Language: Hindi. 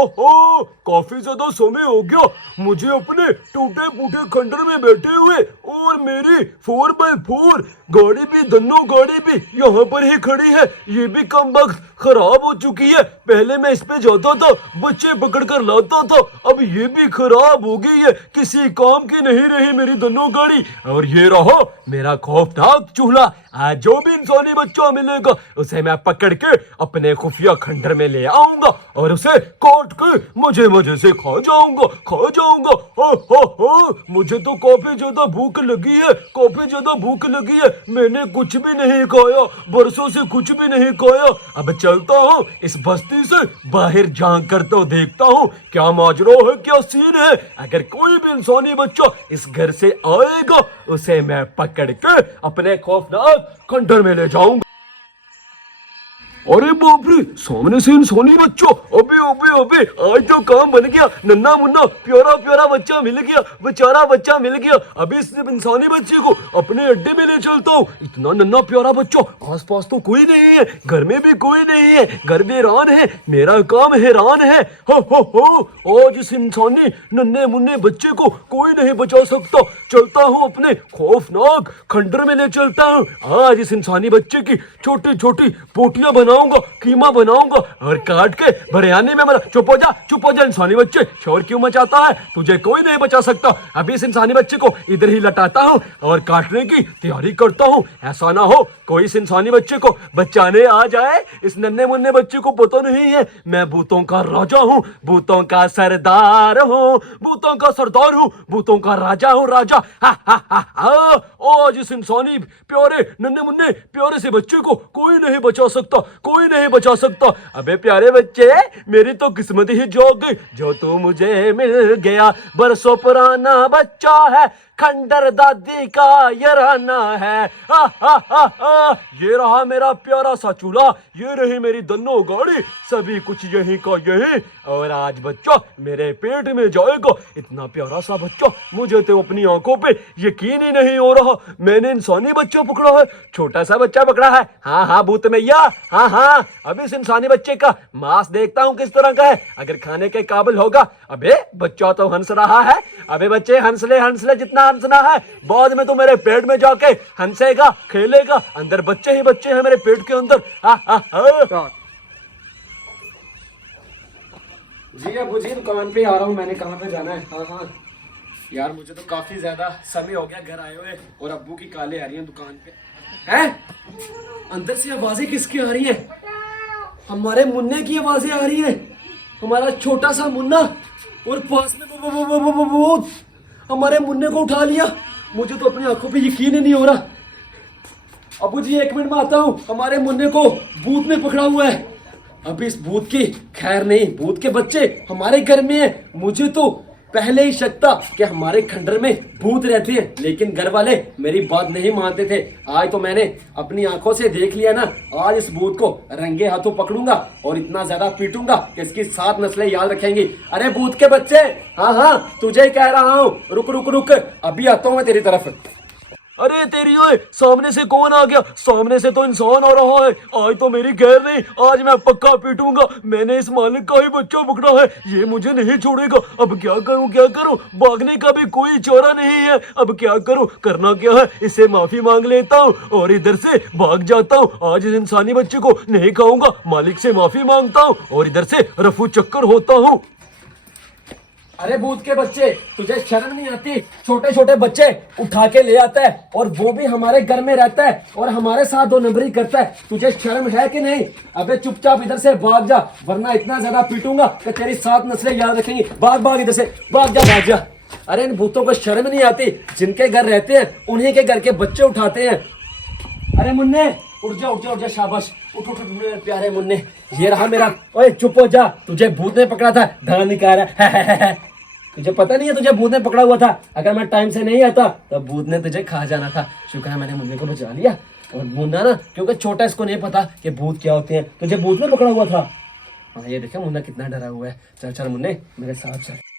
हो, काफी ज्यादा समय हो गया मुझे अपने टूटे फूटे खंडर में बैठे हुए, और मेरी 4x4 गाड़ी भी, दोनों गाड़ी भी यहाँ पर ही खड़ी है। ये भी कम वक्त खराब हो चुकी है। पहले मैं इस पे जाता था, बच्चे पकड़ कर लाता था, अब ये भी खराब हो गई है, किसी काम की नहीं रही मेरी दोनों गाड़ी। और ये रहा मेरा खौफनाक चूल्हा। आज जो भी इंसानी बच्चा मिलेगा उसे मैं पकड़ के अपने खुफिया खंडर में ले आऊंगा और उसे काट के मजे मजे से खा जाऊंगा। हो, मुझे तो काफी ज्यादा भूख लगी है, काफी ज्यादा भूख लगी है। मैंने कुछ भी नहीं खाया, बरसों से कुछ भी नहीं खाया। अब चलता हूँ इस बस्ती से बाहर, झांक कर तो देखता हूँ क्या माजरा है, क्या सीन है। अगर कोई भी इंसानी बच्चा इस घर से आएगा उसे मैं पकड़ के अपने खौफनाक खंडर में ले जाऊंगा। अरे बाप रे, सामने से इंसानी बच्चा। अबे अबे अबे, आज तो काम बन गया। नन्ना मुन्ना प्यारा प्यारा बच्चा मिल गया, बेचारा बच्चा मिल गया। अभी इस इंसानी बच्चे को अपने अड्डे में ले चलता हूँ। इतना नन्ना प्यारा बच्चा, आसपास तो कोई नहीं है, घर में भी कोई नहीं है, घर वीरान है, मेरा काम हैरान है। हो, आज इस इंसानी नन्हे मुन्ने बच्चे को कोई नहीं बचा सकता। चलता हूँ अपने खौफनाक खंडर में ले चलता हूँ। आज इस इंसानी बच्चे की छोटी छोटी बोटियां बनाऊंगा, कीमा बनाऊंगा और काट के बिरयानी में बना। चुप हो जा इंसानी बच्चे, शोर क्यों मचाता है? तुझे कोई नहीं बचा सकता। अभी इस इंसानी बच्चे को इधर ही लटाता हूँ और काटने की तैयारी करता हूँ। ऐसा ना हो कोई इस इंसानी बच्चे को बचाने आ जाए। इस नन्हे मुन्ने बच्चे को पता नहीं है मैं भूतों का राजा हूँ, भूतों का सरदार हूँ, भूतों का सरदार हूँ, भूतों का राजा हूँ, राजा। आज इस इंसानी प्यारे नन्हे मुन्ने प्यारे से बच्चे को कोई नहीं बचा सकता, कोई नहीं बचा सकता। अबे प्यारे बच्चे, मेरी तो किस्मत ही जोग गई जो तू मुझे मिल गया। बरसों पुराना बच्चा है, खंडर दादी का यराना है। ये रहा मेरा प्यारा सा चूल्हा, ये रही मेरी दोनों गाड़ी, सभी कुछ यही का यही। और आज बच्चा मेरे पेट में जाएगा। इतना प्यारा सा बच्चा, मुझे तो अपनी आंखों पे यकीन ही नहीं हो रहा मैंने इंसानी बच्चा पकड़ा है, छोटा सा बच्चा पकड़ा है। हाँ भूत मैया, हाँ, अब इस इंसानी बच्चे का मांस देखता हूँ किस तरह का है, अगर खाने के काबिल होगा। अबे बच्चा तो हंस रहा है। अबे बच्चे हंस ले जितना हंसना है, बाद में तो मेरे पेट में जाके हंसेगा, खेलेगा। अंदर बच्चे ही बच्चे हैं मेरे पेट के अंदर। जी अबू जी, दुकान पे आ रहा हूँ, मैंने कहाँ पे जाना है? हाँ यार, मुझे तो काफी ज्यादा समय हो गया घर आए हुए, और अब्बू की कालें आ रही हैं दुकान पे। हैं? अंदर से आवाजें किसकी आ रही हैं? हमारे मुन्ने की आवाजें आ रही हैं। हमारा छोटा सा मुन्ना, और पास में भूत हमारे मुन्ने को उठा लिया। मुझे तो अपनी आंखों पे यकीन ही नहीं हो रहा। अबू जी 1 मिनट में आता हूँ, हमारे मुन्ने को भूत ने पकड़ा हुआ है। अभी इस भूत की खैर नहीं, भूत के बच्चे हमारे घर में है। मुझे तो पहले ही शक था कि हमारे खंडर में भूत रहते हैं, लेकिन घर वाले मेरी बात नहीं मानते थे। आज तो मैंने अपनी आंखों से देख लिया ना, आज इस भूत को रंगे हाथों पकड़ूंगा और इतना ज्यादा पीटूंगा कि इसकी 7 नस्लें याद रखेंगी। अरे भूत के बच्चे, हाँ तुझे ही कह रहा हूँ, रुक, अभी आता हूँ मैं तेरी तरफ। अरे तेरी ओए, सामने से कौन आ गया? सामने से तो इंसान आ रहा है। आज तो मेरी खैर नहीं, आज मैं पक्का पीटूंगा। मैंने इस मालिक का ही बच्चा पकड़ा है, ये मुझे नहीं छोड़ेगा। अब क्या करूं? भागने का भी कोई चारा नहीं है। अब क्या करूं? करना क्या है, इससे माफी मांग लेता हूँ और इधर से भाग जाता हूँ। आज इस इंसानी बच्चे को नहीं खाऊंगा, मालिक से माफी मांगता हूँ और इधर से रफू चक्कर होता हूँ। अरे भूत के बच्चे, तुझे शर्म नहीं आती? छोटे छोटे बच्चे उठा के ले आता है, और वो भी हमारे घर में रहता है और हमारे साथ 2 नंबरी करता है। तुझे शर्म है कि नहीं? अबे चुपचाप इधर से भाग जा, वरना इतना ज्यादा पीटूंगा कि तेरी 7 नस्लें याद रखेंगी। भाग इधर से, भाग जा। अरे इन भूतों को शर्म नहीं आती? जिनके घर रहते हैं उन्हीं के घर के बच्चे उठाते हैं। अरे मुन्ने, उठ जा, शाबाश, उठ मेरे प्यारे मुन्ने। ये रहा मेरा। ओए चुप हो जा, तुझे भूत ने पकड़ा था, धान निकाल रहा। तुझे पता नहीं है तुझे भूत ने पकड़ा हुआ था? अगर मैं टाइम से नहीं आता तो भूत ने तुझे खा जाना था। शुक्र है मैंने मुन्ने को बचा लिया। और मुन्ना ना, क्योंकि छोटा, इसको नहीं पता कि भूत क्या होते हैं, तुझे भूत ने पकड़ा हुआ था। हाँ ये देखे मुन्ना कितना डरा हुआ है। चल मुन्ने मेरे साथ चल।